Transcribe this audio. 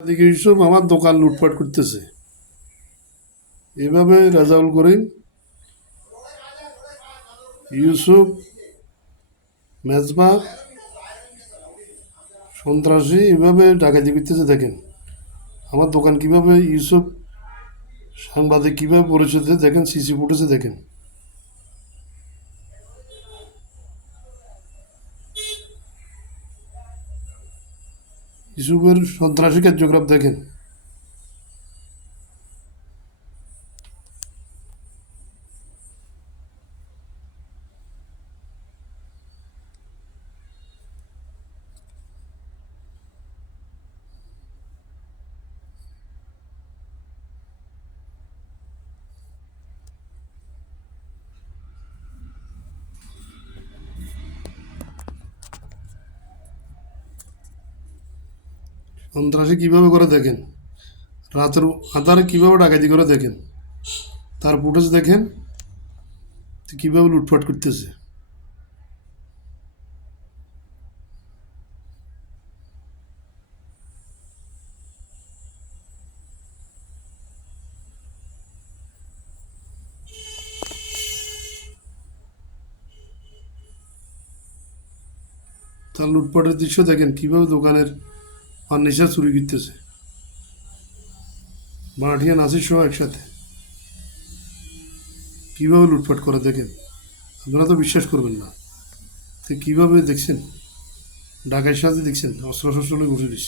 এদিকে ইউসুফ আমার দোকান লুটপাট করতেছে। এভাবে রেজাউল করিম, ইউসুফ, মেজবা, সন্ত্রাসী এভাবে ডাকাতি করতেছে। দেখেন আমার দোকান কিভাবে ইউসুফ সাংবাদিক কিভাবে পরিচয় দেখেন, সিসি ফুটেছে দেখেন। ইউসুফের সন্ত্রাসী কার্যকলাপ দেখেন। সন্ত্রাসী কিভাবে করে দেখেন, রাতের আধারে কিভাবে ডাকাতি করে দেখেন, তার ফুটেজ দেখেন কিভাবে লুটপাট করতেছে। তার লুটপাটের দৃশ্য দেখেন কিভাবে দোকানের ফার্নিচার চুরি করতেছে, মাঠিয়া নাসির সহ একসাথে কিভাবে লুটপাট করে দেখেন। আপনারা তো বিশ্বাস করবেন না। তো কীভাবে দেখছেন, ডাকাইয়ের সাথে দেখছেন অস্ত্র শস্ত্র বসে দিচ্ছে।